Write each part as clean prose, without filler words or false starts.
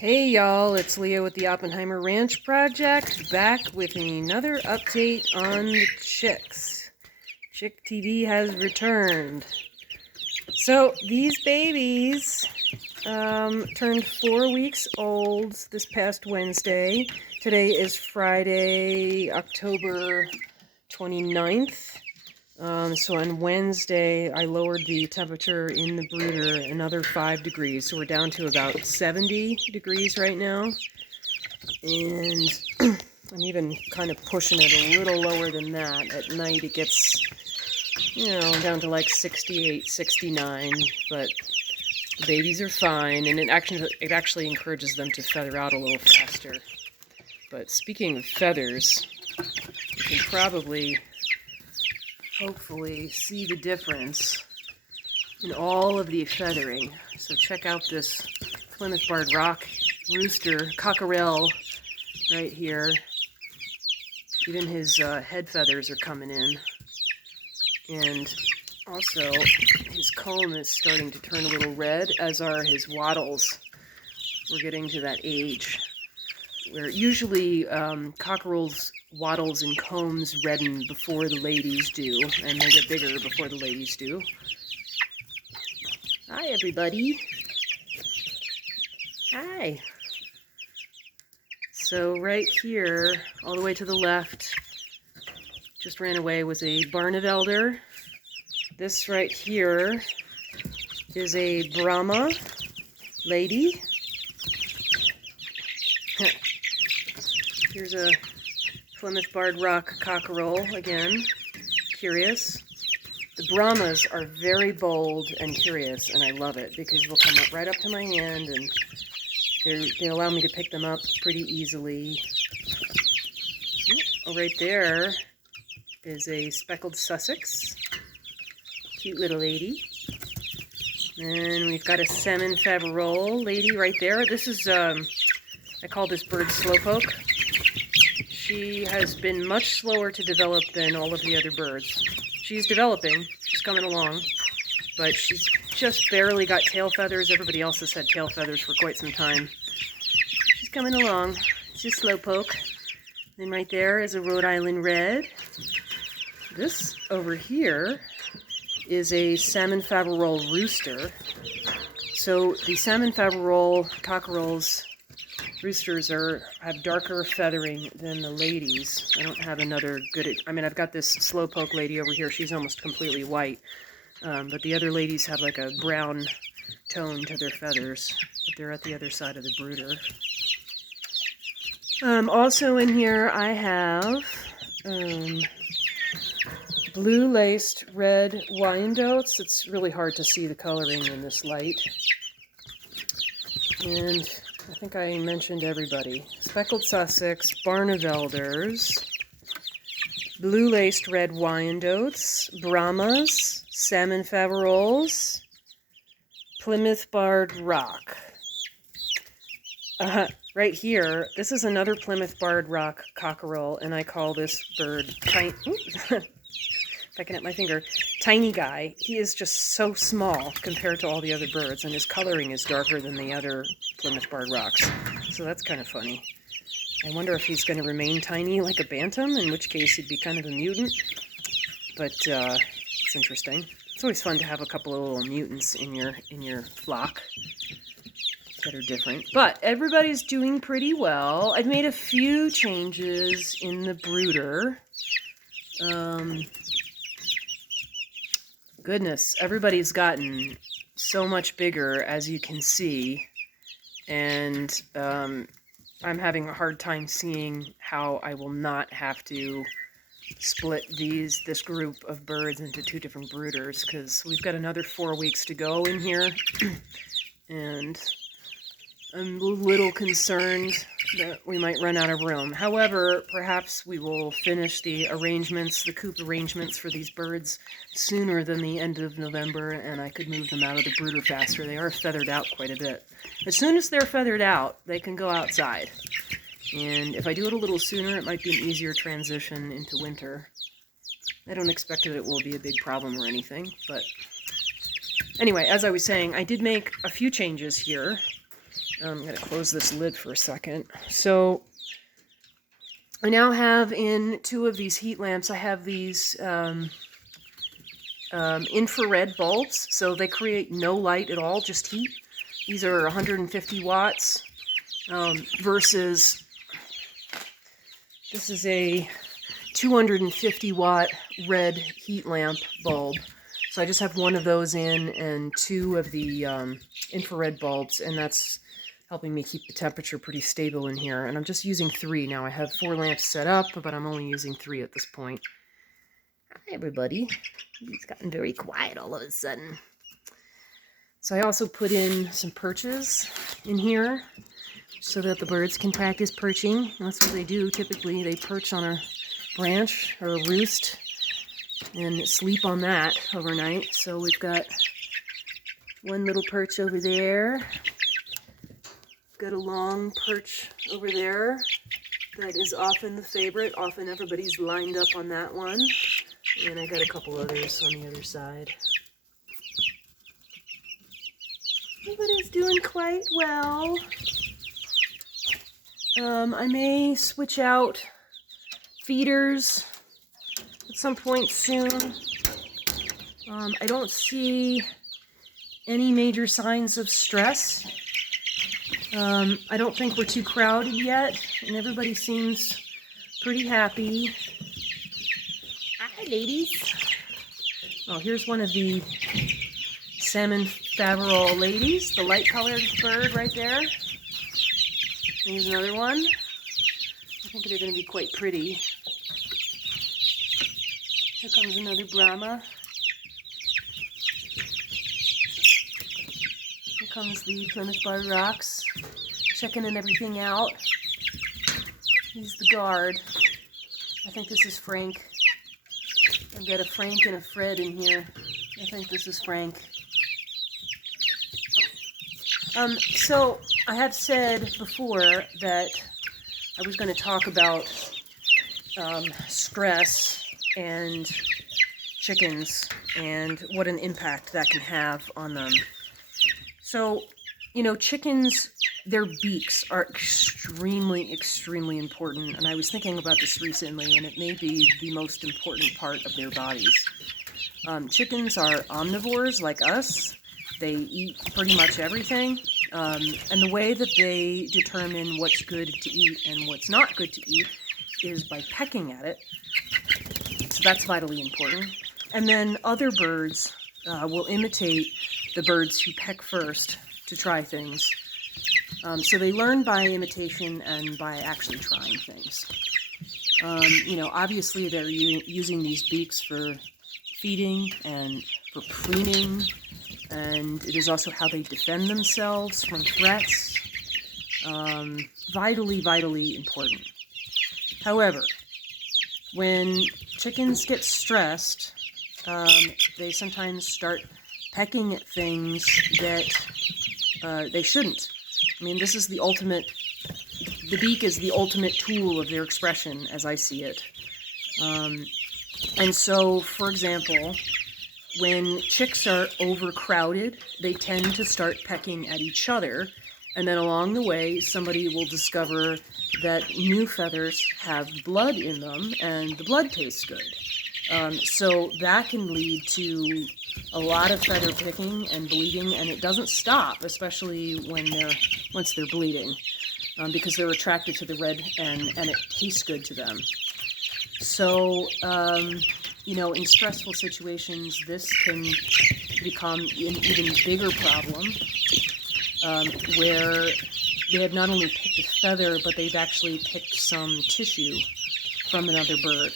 Hey y'all, it's Leo with the Oppenheimer Ranch Project, back with another update on the chicks. Chick TV has returned. So these babies turned 4 weeks old this past Wednesday. Today is Friday, October 29th. So on Wednesday, I lowered the temperature in the brooder another 5 degrees. So we're down to about 70 degrees right now. And I'm even kind of pushing it a little lower than that. At night it gets, down to like 68, 69. But the babies are fine, and it actually encourages them to feather out a little faster. But speaking of feathers, you can probably hopefully see the difference in all of the feathering. So check out this Plymouth Barred Rock rooster, cockerel, right here. Even his head feathers are coming in. And also, his comb is starting to turn a little red, as are his wattles. We're getting to that age where usually cockerels' wattles and combs redden before the ladies do, and they get bigger before the ladies do. Hi, everybody. Hi. So right here, all the way to the left, just ran away, was a Barnevelder. This right here is a Brahma lady. Here's a Plymouth Barred Rock cockerel again, curious. The Brahmas are very bold and curious, and I love it because they'll come up right up to my hand, and they allow me to pick them up pretty easily. Oh, right there is a speckled Sussex, cute little lady. And we've got a salmon Faverolles lady right there. This is I call this bird Slowpoke. She has been much slower to develop than all of the other birds. She's developing, she's coming along, but she's just barely got tail feathers. Everybody else has had tail feathers for quite some time. She's coming along. It's just Slowpoke. Then right there is a Rhode Island Red. This over here is a salmon Faverolles rooster. So the salmon Faverolles cockerels, roosters have darker feathering than the ladies. I don't have another good... I've got this Slowpoke lady over here. She's almost completely white. But the other ladies have like a brown tone to their feathers. But they're at the other side of the brooder. Also in here I have blue-laced red Wyandottes. It's really hard to see the coloring in this light. And I think I mentioned everybody. Speckled Sussex, Barnevelders, blue-laced red Wyandottes, Brahmas, salmon Faverolles, Plymouth Barred Rock. Right here, this is another Plymouth Barred Rock cockerel, and I call this bird pecking at my finger, Tiny Guy. He is just so small compared to all the other birds, and his coloring is darker than the other Plymouth Barred Rocks. So that's kind of funny. I wonder if he's going to remain tiny like a bantam, in which case he'd be kind of a mutant. But it's interesting. It's always fun to have a couple of little mutants in your flock that are different. But everybody's doing pretty well. I've made a few changes in the brooder. Goodness, everybody's gotten so much bigger, as you can see, and I'm having a hard time seeing how I will not have to split this group of birds into 2 different brooders, because we've got another 4 weeks to go in here, and I'm a little concerned that we might run out of room. However, perhaps we will finish the coop arrangements for these birds sooner than the end of November, and I could move them out of the brooder faster. They are feathered out quite a bit. As soon as they're feathered out, they can go outside. And if I do it a little sooner, it might be an easier transition into winter. I don't expect that it will be a big problem or anything, but anyway, as I was saying, I did make a few changes here. I'm going to close this lid for a second. So I now have in 2 of these heat lamps, I have these infrared bulbs. So they create no light at all, just heat. These are 150 watts versus this is a 250 watt red heat lamp bulb. So I just have 1 of those in and 2 of the infrared bulbs, and that's helping me keep the temperature pretty stable in here. And I'm just using 3 now. I have 4 lamps set up, but I'm only using 3 at this point. Hi, everybody. It's gotten very quiet all of a sudden. So I also put in some perches in here so that the birds can practice perching. That's what they do. Typically, they perch on a branch or a roost and sleep on that overnight. So we've got 1 little perch over there. Got a long perch over there that is often the favorite. Often everybody's lined up on that one. And I got a couple others on the other side. Everybody's doing quite well. I may switch out feeders at some point soon. I don't see any major signs of stress. I don't think we're too crowded yet, and everybody seems pretty happy. Hi, ladies. Oh, here's one of the salmon faverol ladies, the light-colored bird right there. Here's another one. I think they're going to be quite pretty. Here comes another Brahma. Here comes the Plymouth Bar Rocks, checking and everything out. He's the guard. I think this is Frank. I've got a Frank and a Fred in here. I think this is Frank. So I have said before that I was going to talk about stress and chickens and what an impact that can have on them. So, you know, chickens, their beaks are extremely, extremely important. And I was thinking about this recently, and it may be the most important part of their bodies. Chickens are omnivores like us. They eat pretty much everything. And the way that they determine what's good to eat and what's not good to eat is by pecking at it. So that's vitally important. And then other birds will imitate the birds who peck first to try things. So they learn by imitation and by actually trying things. You know, obviously they're using these beaks for feeding and for preening, and it is also how they defend themselves from threats. Vitally, vitally important. However, when chickens get stressed, they sometimes start pecking at things that they shouldn't. I mean, this is the beak is the ultimate tool of their expression, as I see it. And so, for example, when chicks are overcrowded, they tend to start pecking at each other, and then along the way, somebody will discover that new feathers have blood in them, and the blood tastes good. So that can lead to a lot of feather picking and bleeding, and it doesn't stop, especially once they're bleeding, because they're attracted to the red, and it tastes good to them. So, you know, in stressful situations, this can become an even bigger problem, where they have not only picked a feather, but they've actually picked some tissue from another bird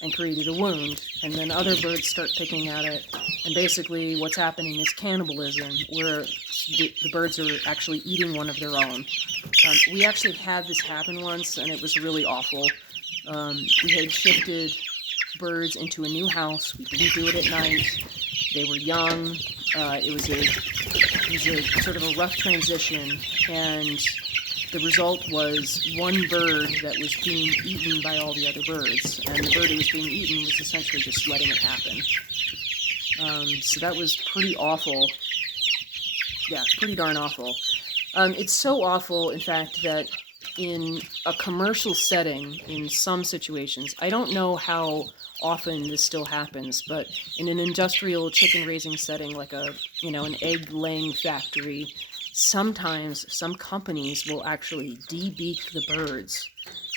and created a wound, and then other birds start picking at it, and basically what's happening is cannibalism, where the birds are actually eating one of their own. We actually had this happen once, and it was really awful. We had shifted birds into a new house. We didn't do it at night. They were young. It was a sort of a rough transition, and the result was one bird that was being eaten by all the other birds, and the bird that was being eaten was essentially just letting it happen. So that was pretty awful. Yeah, pretty darn awful. It's so awful, in fact, that in a commercial setting, in some situations, I don't know how often this still happens, but in an industrial chicken raising setting, like an egg laying factory, sometimes some companies will actually debeak the birds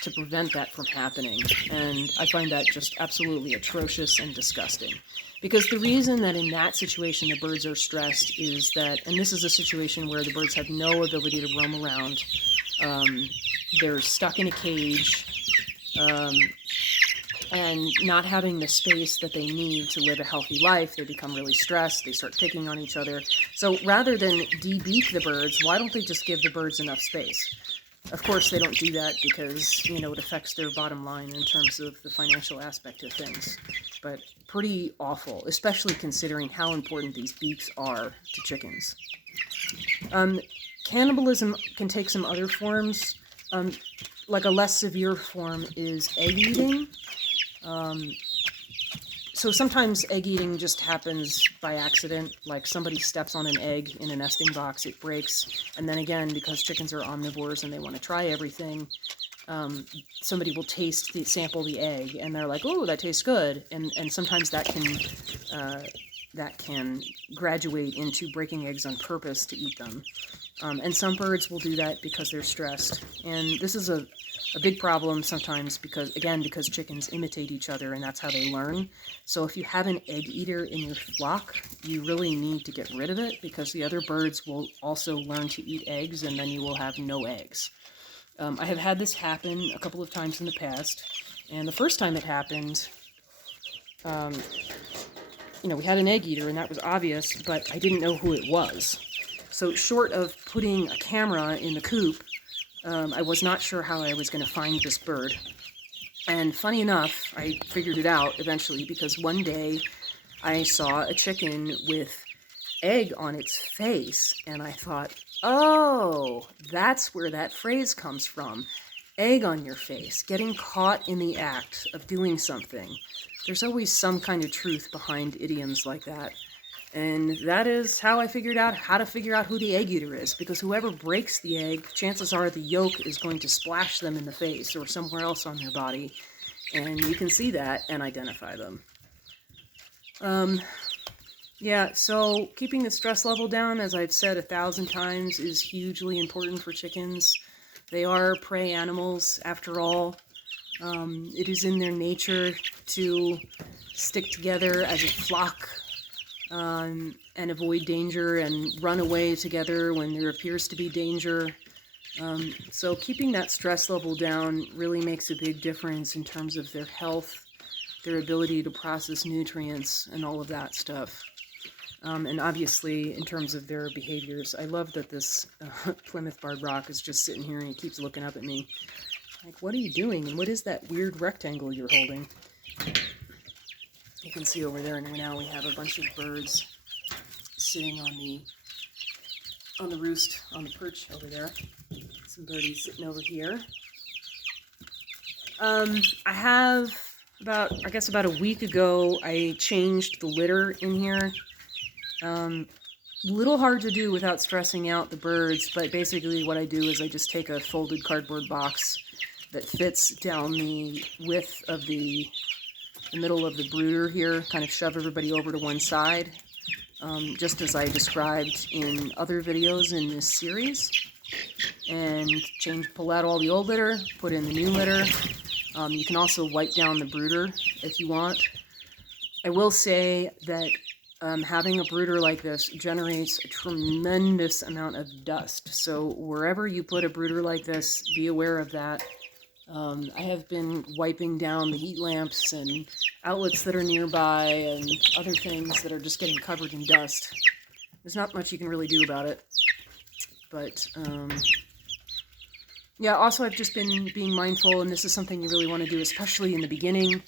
to prevent that from happening. And I find that just absolutely atrocious and disgusting. Because the reason that in that situation the birds are stressed is that, and this is a situation where the birds have no ability to roam around, they're stuck in a cage, and not having the space that they need to live a healthy life, they become really stressed, they start picking on each other. So rather than debeak the birds, why don't they just give the birds enough space? Of course, they don't do that because, it affects their bottom line in terms of the financial aspect of things. But pretty awful, especially considering how important these beaks are to chickens. Cannibalism can take some other forms. Like a less severe form is egg eating. So sometimes egg eating just happens by accident, like somebody steps on an egg in a nesting box, it breaks, and then again, because chickens are omnivores and they want to try everything, somebody will sample the egg, and they're like, "Oh, that tastes good," and sometimes that can graduate into breaking eggs on purpose to eat them. And some birds will do that because they're stressed, and this is a big problem sometimes because chickens imitate each other and that's how they learn. So if you have an egg eater in your flock, you really need to get rid of it because the other birds will also learn to eat eggs and then you will have no eggs. I have had this happen a couple of times in the past, and the first time it happened, we had an egg eater and that was obvious, but I didn't know who it was. So short of putting a camera in the coop, I was not sure how I was going to find this bird. And funny enough, I figured it out eventually because one day I saw a chicken with egg on its face and I thought, oh, that's where that phrase comes from. Egg on your face, getting caught in the act of doing something. There's always some kind of truth behind idioms like that. And that is how I figured out how to figure out who the egg eater is, because whoever breaks the egg, chances are the yolk is going to splash them in the face or somewhere else on their body, and you can see that and identify them. So keeping the stress level down, as I've said 1,000 times, is hugely important for chickens. They are prey animals, after all. It is in their nature to stick together as a flock, and avoid danger and run away together when there appears to be danger. So keeping that stress level down really makes a big difference in terms of their health, their ability to process nutrients, and all of that stuff. And obviously, in terms of their behaviors, I love that this Plymouth Barred Rock is just sitting here and he keeps looking up at me. Like, what are you doing? And what is that weird rectangle you're holding? You can see over there, and now we have a bunch of birds sitting on the roost, on the perch over there. Some birdies sitting over here. I have about a week ago, I changed the litter in here. A little hard to do without stressing out the birds, but basically what I do is I just take a folded cardboard box that fits down the width of the middle of the brooder here, kind of shove everybody over to one side, just as I described in other videos in this series, and pull out all the old litter, put in the new litter. You can also wipe down the brooder if you want. I will say that having a brooder like this generates a tremendous amount of dust, so wherever you put a brooder like this, be aware of that. I have been wiping down the heat lamps and outlets that are nearby and other things that are just getting covered in dust. There's not much you can really do about it. But, also I've just been being mindful, and this is something you really want to do, especially in the beginning,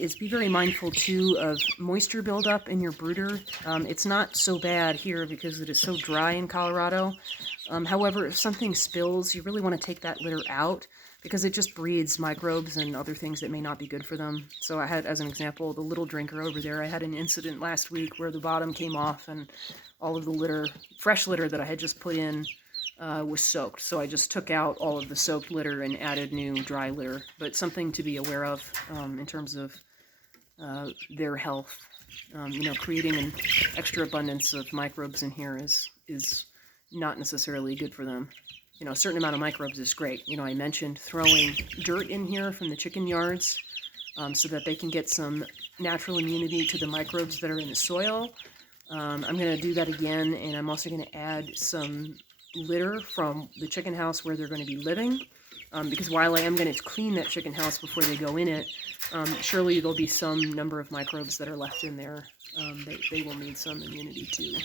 is be very mindful, too, of moisture buildup in your brooder. It's not so bad here because it is so dry in Colorado. However, if something spills, you really want to take that litter out, because it just breeds microbes and other things that may not be good for them. So I had, as an example, the little drinker over there. I had an incident last week where the bottom came off and all of the litter, fresh litter that I had just put in, was soaked. So I just took out all of the soaked litter and added new dry litter. But something to be aware of in terms of their health. Creating an extra abundance of microbes in here is not necessarily good for them. A certain amount of microbes is great. I mentioned throwing dirt in here from the chicken yards so that they can get some natural immunity to the microbes that are in the soil. I'm going to do that again, and I'm also going to add some litter from the chicken house where they're going to be living, because while I am going to clean that chicken house before they go in it, surely there'll be some number of microbes that are left in there. They will need some immunity too.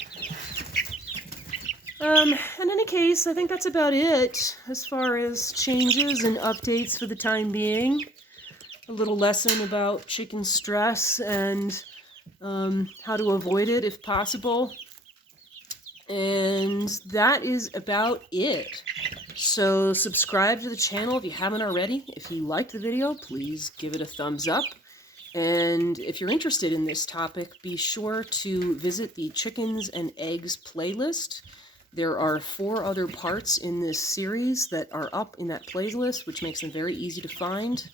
In any case, I think that's about it as far as changes and updates for the time being. A little lesson about chicken stress and how to avoid it if possible. And that is about it. So subscribe to the channel if you haven't already. If you liked the video, please give it a thumbs up. And if you're interested in this topic, be sure to visit the Chickens and Eggs playlist. There are 4 other parts in this series that are up in that playlist, which makes them very easy to find.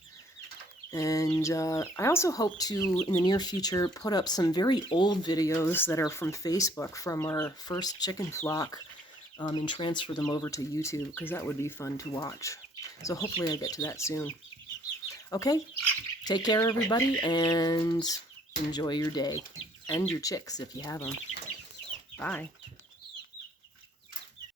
And I also hope to, in the near future, put up some very old videos that are from Facebook from our first chicken flock and transfer them over to YouTube, because that would be fun to watch. So hopefully I get to that soon. Okay, take care everybody, and enjoy your day. And your chicks if you have them. Bye.